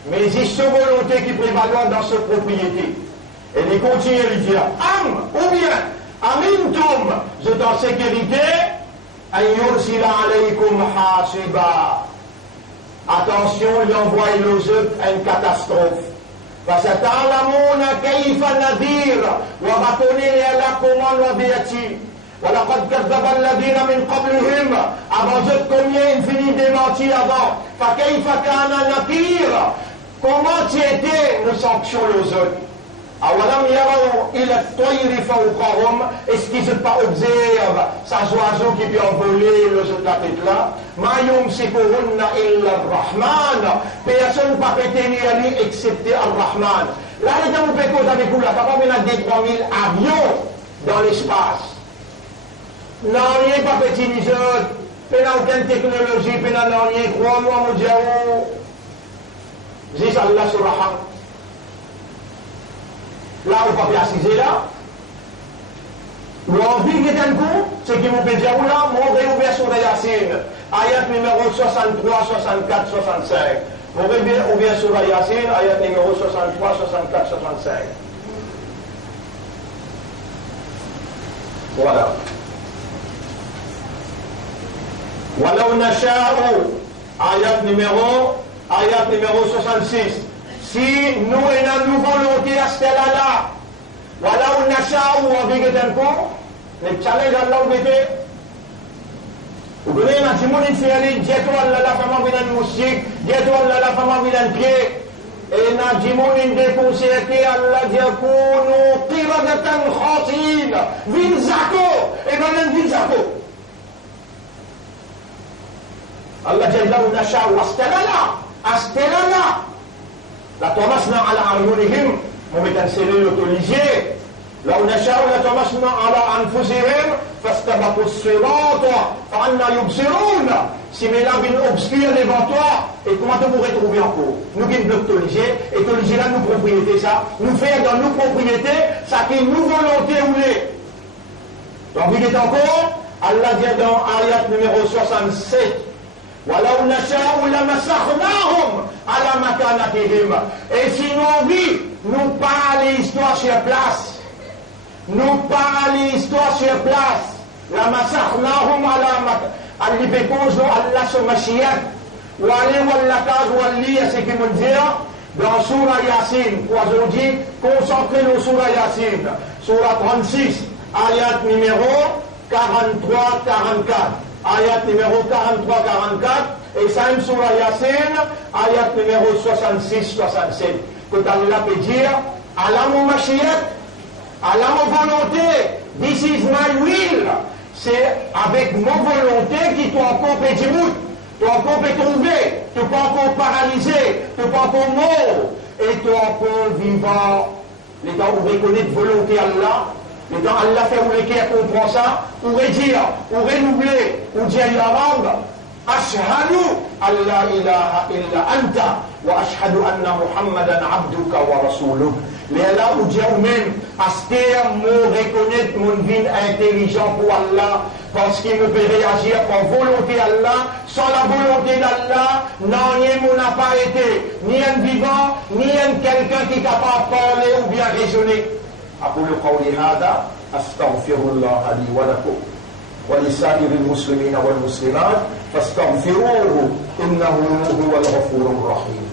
Mais c'est sous volonté qui prévalent dans cette propriété. Et il continue à lui dire, ou bien, Amintum, vous êtes en sécurité, Ayyursila alaykum hasiba. Attention, il envoie aux autres une catastrophe. فستعلمون كيف نذير وغتوني لكم وبيتي ولقد كذب الذين من قبلهم avant eux combien infini démenti avant فكيف كان نكير comment tu étais nous sanctions les autres أولم يروا إلى الطير فوقهم est-ce qu'ils ne pas observent ces oiseaux qui peuvent envoler les autres la tête là ما يمسكهن إلا الرحمن personne ne peut tenir lui excepté Ar-Rahman là les gens vous cause avec vous là t'as pas maintenant des 3000 avions dans l'espace non rien pas petit ni autres pas aucune technologie pas rien crois-moi mon Dieu j'ai Allah sur Rahman là on va bien assiser là l'envie qui est un coup c'est qui vous peut dire là mon réouverture de Yassine ayat numéro 63, 64, 65 mon réouverture sur la Yassine ayat numéro 63, 64, 65 voilà ولو نشاء ayat numéro 66 si nous avons volonté à ce là voilà on a ça ou on veut que d'un coup le challenge Allah vous mettez وقلنا نجمون الفعلين جاتوا ولا لا فما بين المشرك جاتوا ولا لا فما بين البيت نجمون ديبوسيتي الله يكونوا قردة خاطئين فينزعكو إبنا فينزعكو الله جل وعلا نشاء واستلنا لطمسنا على أعينهم ومتنسلين لتوليجيه لو نشاء لطمسنا على أنفسهم فاستبقوا الصراط فأنا يبصرون si mais là vient obscure devant toi et comment tu pourrais trouver encore nous qui bloquons toliger et toliger là nous propriété ça nous faire dans nos propriétés ça qui nous volonté ou les donc il est encore Allah dit dans ayat numéro 67 ولو نشاء لمسخناهم على مكانتهم et si nous parlons l'histoire sur place nous parlons l'histoire sur place لمسخناهم على اللي بيكونوا الله سمشيات وعليه ولا كاز واللي يسكي من زيرا dans Surah Yasin aujourd'hui concentrez-nous Surah Yasin Surah 36 ayat numéro 43-44 ayat numéro 43-44 et ça une Surah Yasin ayat numéro 66-67 que Allah peut dire Allah mon Mashiach Allah mon volonté this is my will c'est avec mon volonté qui t'ont encore pété route, t'ont encore trouvé, t'ont pas encore paralysé, t'ont pas encore mort, et t'ont encore vivant. Les temps où reconnaître volonté Allah, les temps Allah fait où les cœurs comprend ça, ou redire, ou renouveler, ou dire la langue, ashhadu alla ilaha illa anta, wa ashhadu anna Muhammadan abduka wa rasuluh. Les là où Dieu même, aspire mon reconnaître mon vie intelligent pour Allah, parce qu'il me peut réagir par volonté Allah, sans la volonté d'Allah, non, mon n'a pas été, ni un vivant, ni un quelqu'un qui est capable de parler ou bien raisonner. أقول قولي هذا أستغفر الله لي ولكم ولسائر المسلمين والمسلمات فاستغفروه إنه هو الغفور الرحيم.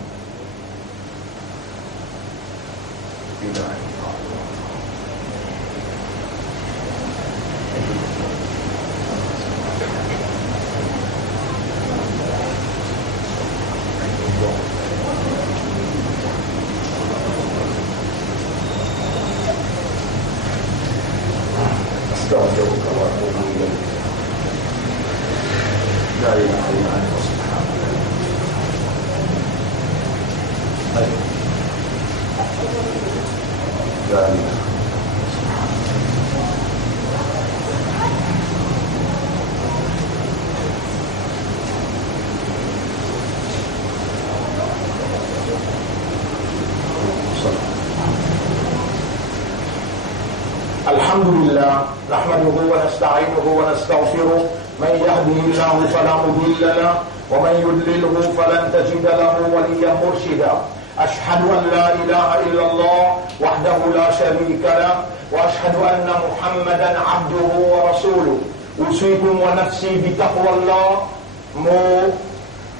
أستغفرك وأتوب إليك. لا إله إلا أنت سبحانك. لا إله. الحمد لله نحمده ونستعينه ونستغفره من يهده الله فلا مضل له ومن يضلله فلن تجد له وليا مرشدا أشهد أن لا إله إلا الله وحده لا شريك له وأشهد أن محمدا عبده ورسوله أوصيكم ونفسي بتقوى الله mon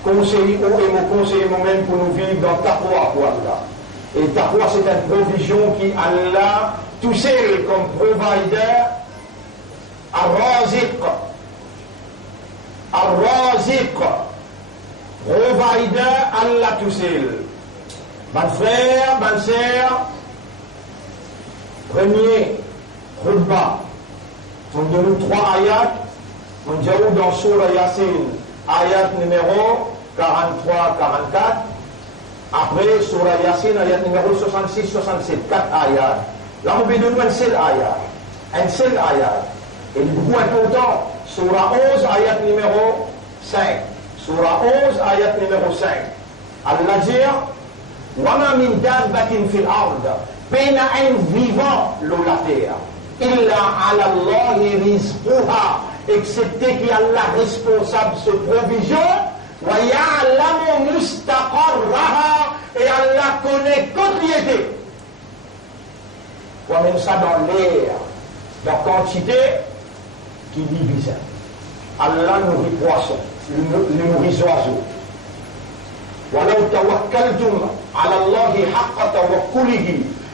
conseil et mon conseil moi-même pour nous vivre dans taqwa pour Allah. Et taqwa c'est une provision qui Allah tout seul comme provider, Ar-Raziq, provider, Allah tout seul. Mon frère, bonne sœur, premier, khutbah, on donne 3 ayats, on dit dans Surah Yasin, ayat numéro 43-44, après Surah Yasin, ayat numéro 66-67, 4 ayats. Là, on peut donner un seul ayat. Et du coup, important, Surah 11, ayat numéro 5. Surah 11, ayat numéro 5. Allah dit, وَمَا مِنْ دَابَّةٍ فِي الْأَرْضِ بين un vivant l'eau la terre. إِلَّا عَلَى اللَّهِ رِزْقُهَا excepté qu'il y a Allah responsable de ce provision. وَيَعْلَمُ مُسْتَقَرَّهَا et Allah connaît quantité. On met ça dans l'air, dans quantité qui divise. Allah nourrit poisson, nourrit oiseaux. وَلَوْ تَوَكَّلْتُمْ عَلَى اللَّهِ حَقَّ تَوَكُّلِهِ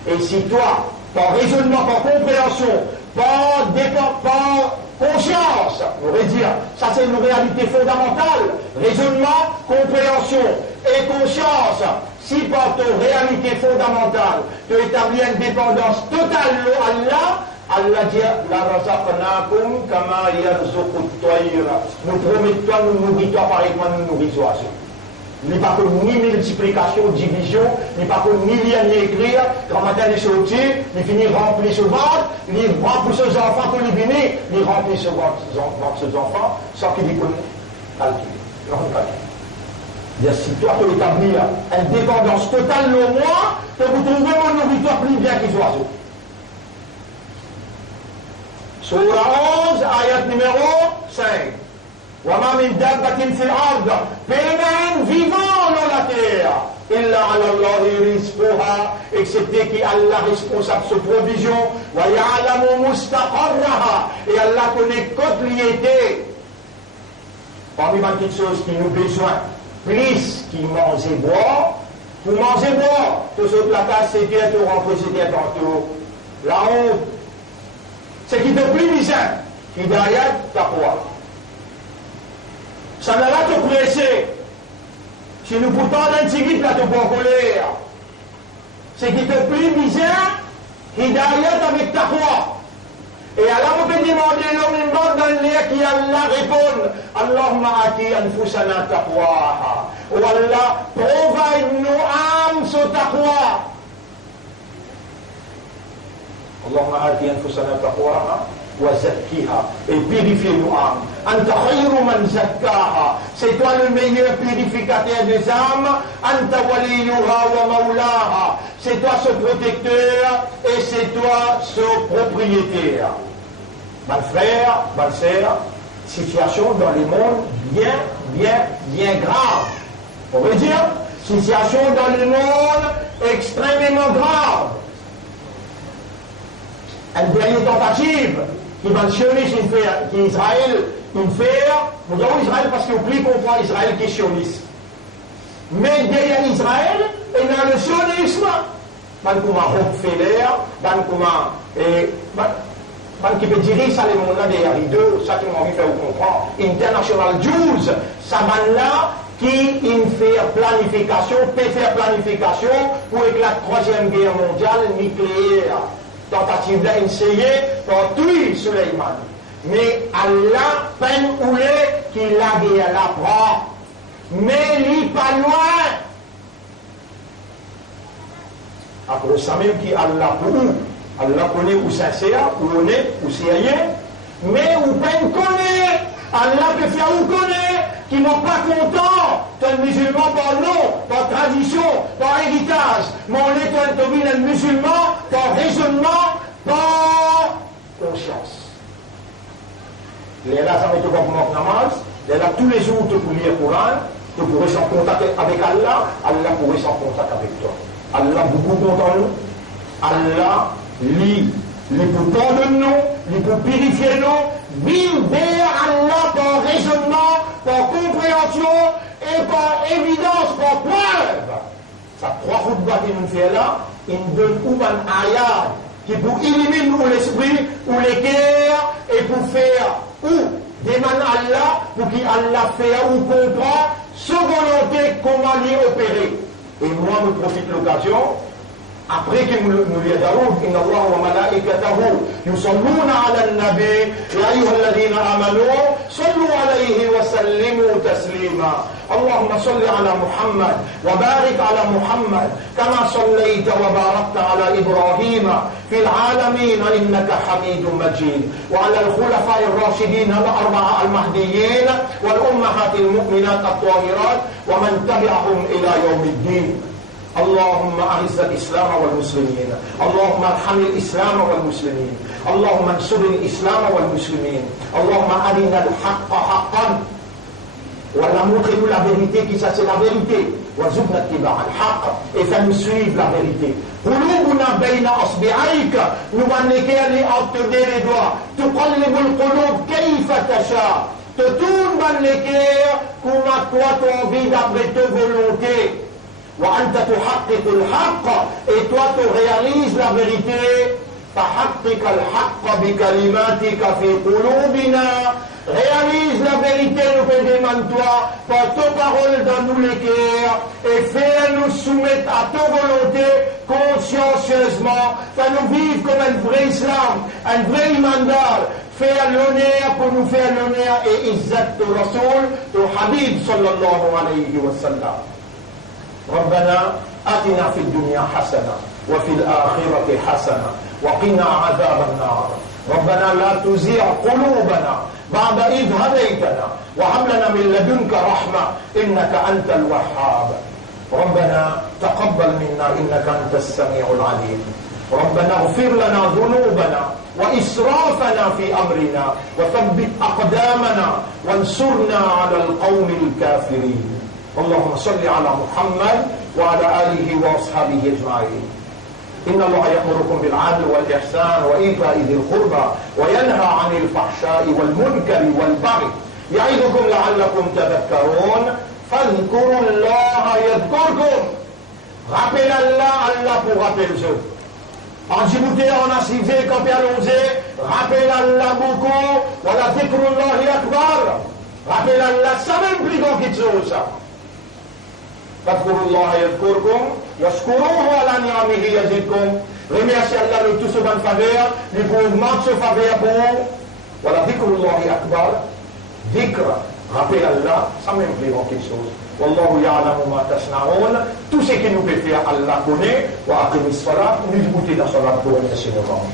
et si toi, par raisonnement, par compréhension, par conscience, on pourrait dire, ça c'est une réalité fondamentale, raisonnement, compréhension et conscience. Si par ton réalité fondamentale, tu établis une dépendance totale à Allah, Allah dit la razaqnakum kama yarzuqu at-tayr. Nous promettons nous nourrir pareil comme nous nourrissons oiseaux. Il n'y a pas que ni multiplication, division, il n'y a pas que ni lire ni écrire, quand matin il sortit, il finit remplir ce ventre, il remplit ses enfants pour les venir, il remplit ses enfants sans qu'il y ait calcul. Non, calcul. Si toi tu établis une dépendance totale au moins, que vous trouvez mon nourriture plus bien qu'ils oiseaux. Surah 11, ayat numéro 5. وَمَا مِنْ دَابَّةٍ فِي الْأَرْضِ Pénin vivant dans la terre. إِلَّا عَلَى اللَّهِ رِزْقُهَا excepté qu'Allah est responsable de sa provision. وَيَعْلَمُ مُسْتَقَرَّهَا et Allah connaît quotidienneté. Parmi les petites choses qui nous besoin, plus qui mange et boire, pour manger et boire, tout ce que la tasse c'est bien, tout rentrer c'est bien tantôt. La honte, c'est qui te plus misère, qui derrière ta foi. Ça n'a pas te presser. Si nous pourtant un petit guide, là, te pas colère. C'est qui te plus misère, qui derrière avec ta foi. Et alors, on peut demander l'homme dans l'air qui Allah répond Allahumma ati anfusana taqwaha. Oh Allah, provide nos âmes sur taqwa. Allahumma ati anfusana taqwaha. Et purifier nos âmes. Anta khayru man zakkaha. C'est toi le meilleur purificateur des âmes. Anta waliyuha wa maulaha. C'est toi ce protecteur et c'est toi ce propriétaire. Mon frère, ma sœur, situation dans le monde bien grave. On veut dire, situation dans le monde extrêmement grave. Une dernière tentative qui mentionne qu'Israël, nous avons Israël parce qu'on prie qu'on voit Israël qui est sioniste. Mais derrière Israël, il y a le sionisme. Comment Rockefeller, qui peut diriger ça, les mondes là derrière les deux, ça qui m'a envie de faire comprendre. International Jews, ça là qui fait planification, peut faire planification pour la troisième guerre mondiale nucléaire. Tentative là essayée par tuer Suleiman. Mais Allah peine ou qu'il a guerre la prend. Mais il n'est pas loin. Après ça même qui Allah pour nous. Allah connaît où sincère, où honnête, où sérieux. Mais où peine connaît. Allah peut faire où connaît. Qui n'ont pas content d'un musulman par nom, par tradition, par héritage. Mais on est un musulman par raisonnement, par conscience. Les là, ça met au comportement namaz, les là, tous les jours, tu peux lire le Coran, tu pourrais s'en contact avec Allah, Allah pourrait s'en contact avec toi. Allah beaucoup content nous, Allah lit, pour pardonner nous, il pour purifier nous, vivre vers Allah par raisonnement, par compréhension et par évidence, par preuve. Ça trois footballs qui nous fait là, il nous donne un ayat qui pour éliminer nous l'esprit ou les guerres et pour faire ou demander Allah pour qu'Allah fait ou comprend sa volonté comment l'y opérer. Et moi, je profite de l'occasion. Après que nous lui avons dit, Inna Allah wa malaikatahu yusalluna ala al-nabi ya ayyuha alladhina amanu sallu alayhi wa sallimu taslima. Allahumma salli ala Muhammad wa barik ala Muhammad kama sallayta wa barakta ala Ibrahim fil alamin innaka Hamidum Majid wa ala al-khulafa'i ar-rashidin al-arba'a al-mahdiyyin wal ummahat al-mu'minat at-tahirat wa man tabi'ahum ila yawm ad-din. اللهم أعز الإسلام والمسلمين اللهم ارحم الإسلام والمسلمين اللهم انصر الإسلام والمسلمين اللهم أرنا الحق حقا ولا montre-nous la vérité qui ça c'est la vérité وارزقنا اتباع الحق et fais-nous suivre la vérité قلوبنا بين أصبعيك نمنك لي entre les doigts تقلب القلوب كيف تشاء te tourne dans les cœurs comment toi tu as envie d'après ta volonté وأنت تحقق الحق et toi tu réalises la vérité فحقق الحق بكلماتك في قلوبنا. Réalise la vérité, nous demandons toi, par tes paroles dans nous les cœurs, et fais-nous soumettre à ta volonté consciencieusement. Fais-nous vivre comme un vrai islam, un vrai imandar. Fais l'honneur pour nous faire l'honneur et izzat de Rasoul, de Habib sallallahu alayhi wa sallam. ربنا آتنا في الدنيا حسنة وفي الآخرة حسنة وقنا عذاب النار. ربنا لا تزيغ قلوبنا بعد إذ هديتنا وهب لنا من لدنك رحمة إنك أنت الوهاب. ربنا تقبل منا إنك أنت السميع العليم. ربنا اغفر لنا ذنوبنا وإسرافنا في أمرنا وثبت أقدامنا وانصرنا على القوم الكافرين. اللهم صل على محمد وعلى آله وأصحابه أجمعين. إن الله يأمركم بالعدل والإحسان وإيتاء ذي القربى وينهى عن الفحشاء والمنكر والبغي يعظكم لعلكم تذكرون. فاذكروا الله يذكركم. Rappelez Allah, Allah pour rappeler vous. En Djibouti, on a civé, quand il y a l'osé, rappelez Allah beaucoup. Voilà, dhikrullahi akbar. Rappelez Allah, ça même plus grand quelque chose. فاذكروا الله يذكركم واشكروه على نعمه يزدكم. Remerciez Allah de tout ce bon faveur, du mouvement de ce faveur pour vous. Voilà, dhikrullahi akbar. Dhikr, rappel Allah, ça même plus grand quelque chose. Wallahu ya'lamu ma tasna'un. Tout ce qui nous peut faire, Allah connaît. Wa aqimis salat, nous écouter la salat pour remercier nos gens.